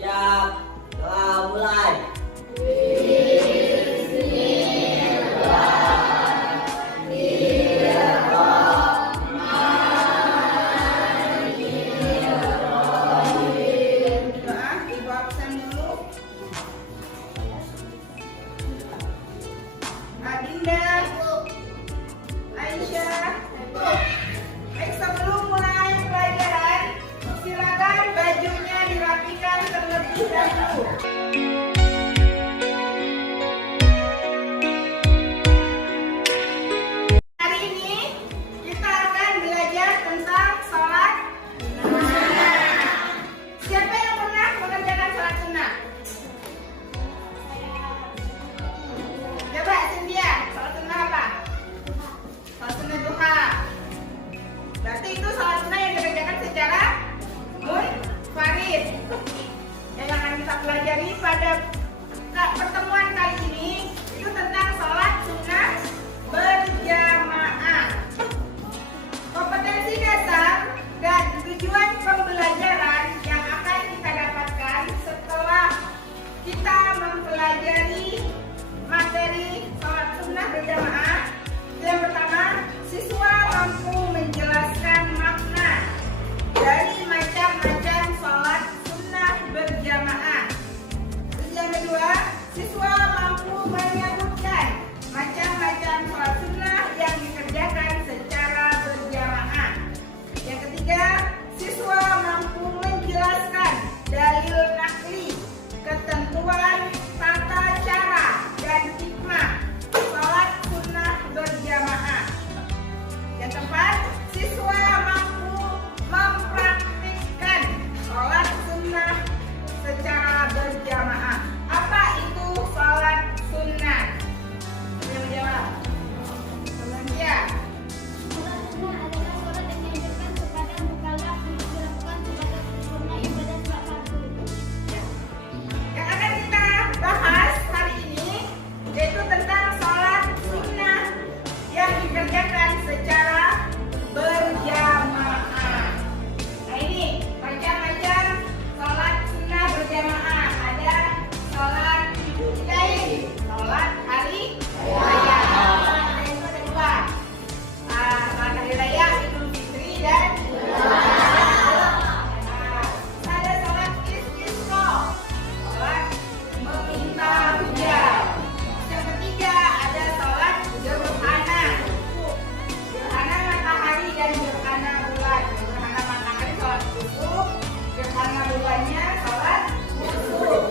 Siap, telah mulai. Ibu absen dulu. Adinda, Aisyah. Baik, sebelum mulai pelajaran, silakan bajunya dirapikan terlebih dahulu. Hari ini kita akan belajar tentang sholat sunnah. Siapa yang pernah mengerjakan sholat sunnah? Coba Cynthia, sholat sunnah apa? Sholat sunnah duha. Berarti itu sholat sunnah yang dikerjakan secara munfarid. Yang akan kita pelajari pada pertemuan kali ini itu tentang sholat sunnah berjamaah. Kompetensi dasar dan tujuan pembelajaran yang akan kita dapatkan setelah kita mempelajari materi sholat sunnah berjamaah. Yang pertama, siswa mampu menjelaskan makna dari macam-macam sholat sunnah berjamaah. Yang kedua, siswa mampu menyebutkan macam-macam sholat sunnah yang dikerjakan secara berjamaah. Yang ketiga, siswa mampu menjelaskan dalil nakli, ketentuan, tata cara, dan hikmah sholat sunnah berjamaah. Yang keempat, siswa mampu mempraktikkan sholat sunnah secara berjamaah. Apa itu sholat sunnah? Yang menjawab. Selanjutnya. Sholat sunnah adalah sholat yang dianjurkan kepada mukallaf untuk dilakukan sebagai sempurna ibadah sholat fardu. Yang akan kita bahas hari ini yaitu tentang sholat sunnah yang dikerjakan secara berjamaah. Nah ini macam-macam sholat sunnah berjamaah. Ada sholat Idul, sholat hari raya. Itu ada dua. Sholat hari raya Idul Fitri dan ada sholat istisqa, sholat meminta hujan. Yang ketiga ada sholat gerhana, gerhana matahari dan gerhana bulan. Gerhana matahari sholat kusuf, gerhana bulannya sholat kusuf.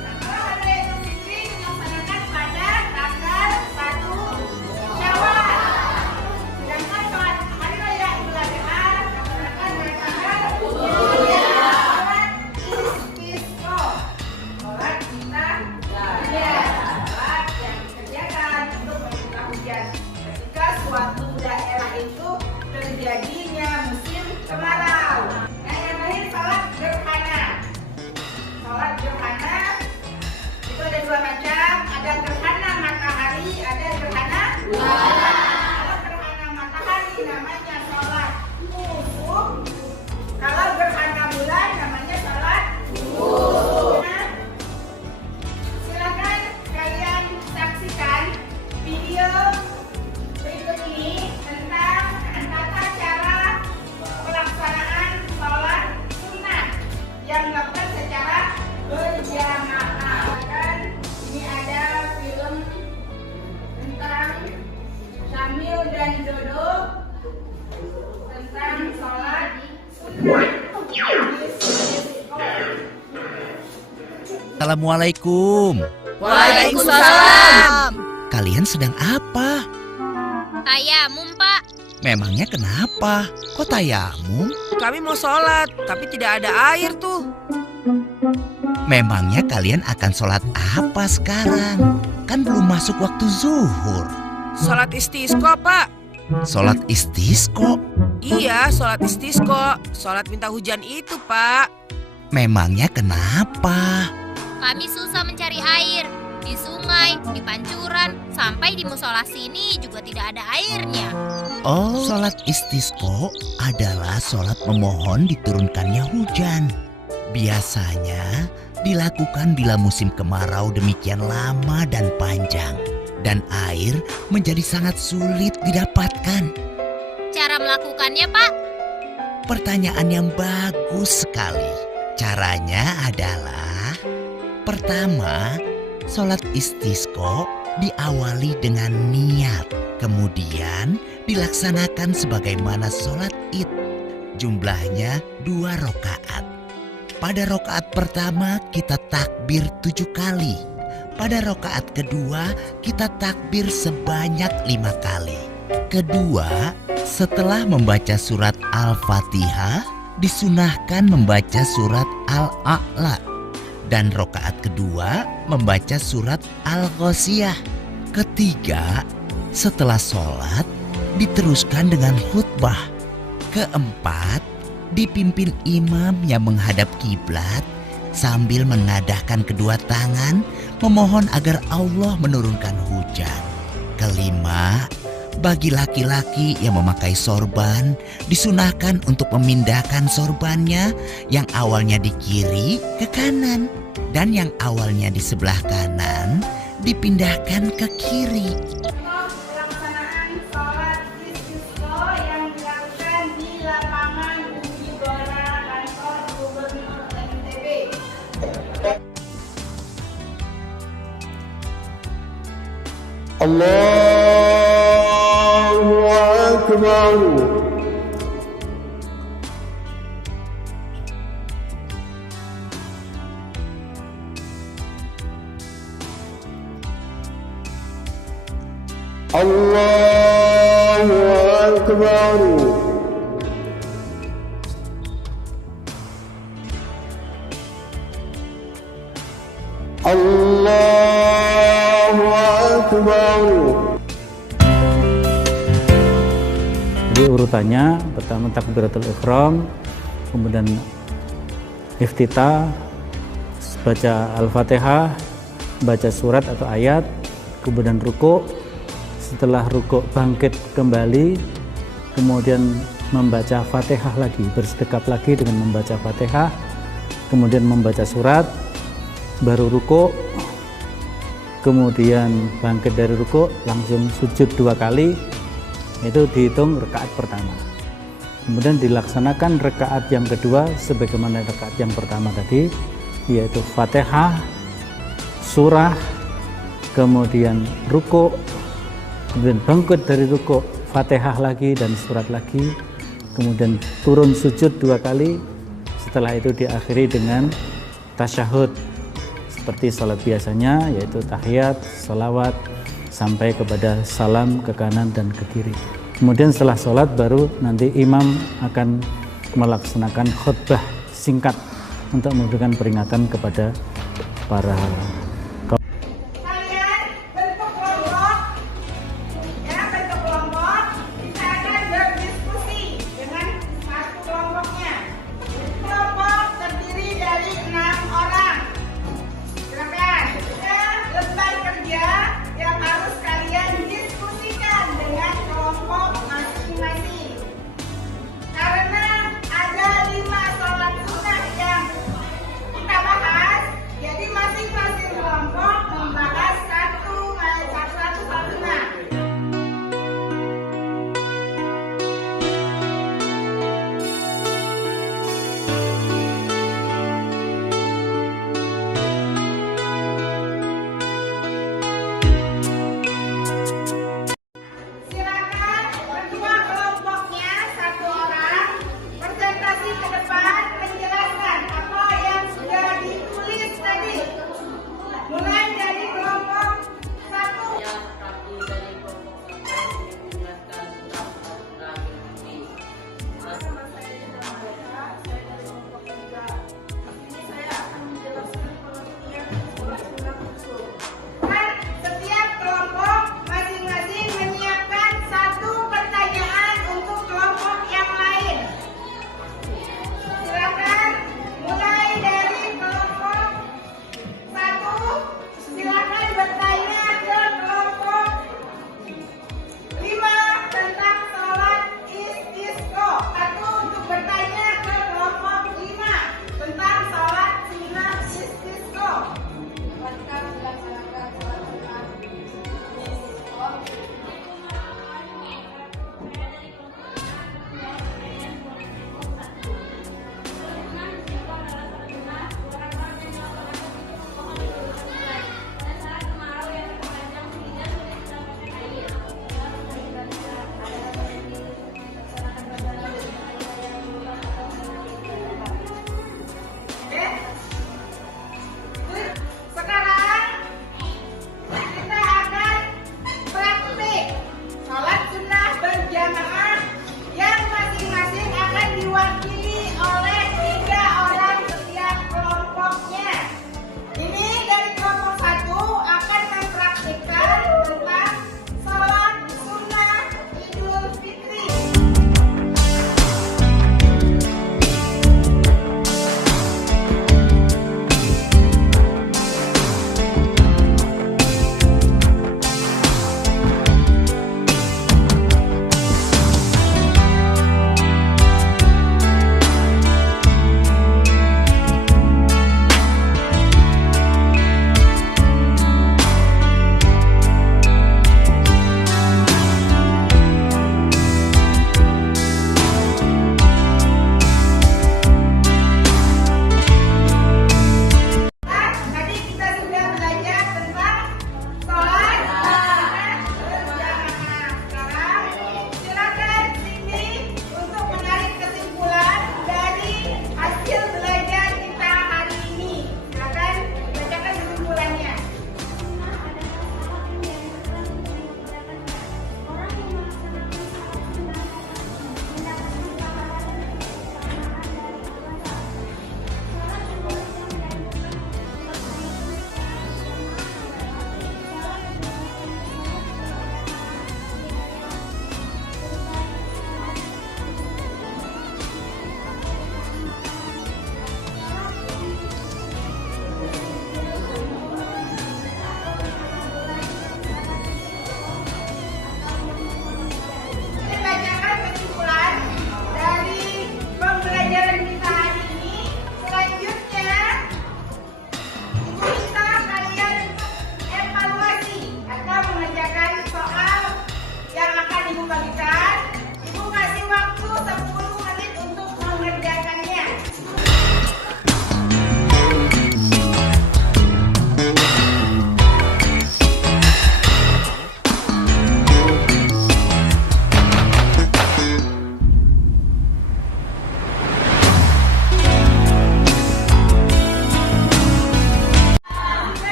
Nah, kalau hari raya Idul Fitri dilaksanakan pada tanggal 1 Syawal. Sedangkan sholat hari raya Idul Adha dilaksanakan pada tanggal 3 sholat istisqa. Sholat minta hujan, sholat yang dikerjakan untuk meminta hujan ketika suatu daerah itu terjadinya musim kemarau. Nah, yang terakhir sholat gerhana. Sholat gerhana itu ada dua macam, ada gerhana matahari, ada gerhana bulan. Kalau gerhana matahari namanya sholat kusuf, kalau gerhana bulan namanya sholat kusuf. Nah, silakan kalian saksikan video berikut ini tentang tata cara pelaksanaan sholat sunnah yang dilakukan secara berjamaah. Dan ini ada film tentang Syamil dan Dodo tentang sholat sunnah. Assalamualaikum. Waalaikumsalam. Kalian sedang apa? Tayamum, Pak. Memangnya kenapa? Kok tayamum? Kami mau sholat, tapi tidak ada air tuh. Memangnya kalian akan sholat apa sekarang? Kan belum masuk waktu zuhur. Sholat istisqa, Pak. Sholat istisqa? Iya, sholat istisqa. Sholat minta hujan itu, Pak. Memangnya kenapa? Kami susah mencari air. Di sungai, di pancuran, sampai di musola sini juga tidak ada airnya. Oh, sholat istisqa adalah sholat memohon diturunkannya hujan. Biasanya dilakukan bila musim kemarau demikian lama dan panjang, dan air menjadi sangat sulit didapatkan. Cara melakukannya, Pak? Pertanyaan yang bagus sekali. Caranya adalah: pertama, sholat istisqa diawali dengan niat, kemudian dilaksanakan sebagaimana sholat Id. Jumlahnya 2 rakaat. Pada rakaat pertama kita takbir 7 kali. Pada rakaat kedua kita takbir sebanyak 5 kali. Kedua, setelah membaca surat Al-Fatihah, disunahkan membaca surat Al-A'la. Dan rakaat kedua membaca surat Al-Ghasyiyah. Ketiga, setelah sholat diteruskan dengan khutbah. Keempat, dipimpin imam yang menghadap kiblat sambil mengadahkan kedua tangan memohon agar Allah menurunkan hujan. Kelima, bagi laki-laki yang memakai sorban disunahkan untuk memindahkan sorbannya yang awalnya di kiri ke kanan dan yang awalnya di sebelah kanan dipindahkan ke kiri. Pelaksanaan sholat istisqa yang dilakukan di lapangan Uji Gora kantor Gubernur NTB. Allahu Akbar. Allahu Akbar. Allahu Akbar. Jadi urutannya pertama takbiratul ihram, kemudian iftitah, baca Al-Fatihah, baca surat atau ayat, kemudian ruku', setelah ruku' bangkit kembali, kemudian membaca Fatihah lagi, bersedekap lagi dengan membaca Fatihah, kemudian membaca surat, baru ruku', kemudian bangkit dari ruku' langsung sujud 2 kali, itu dihitung rakaat pertama. Kemudian dilaksanakan rakaat yang kedua sebagaimana rakaat yang pertama tadi, yaitu Fatihah, surah, kemudian ruku', kemudian bangkit dari ruku', Fatihah lagi dan surat lagi, kemudian turun sujud 2 kali. Setelah itu diakhiri dengan tasyahud seperti salat biasanya, yaitu tahiyat, salawat, sampai kepada salam ke kanan dan ke kiri. Kemudian setelah sholat baru nanti imam akan melaksanakan khutbah singkat untuk memberikan peringatan kepada para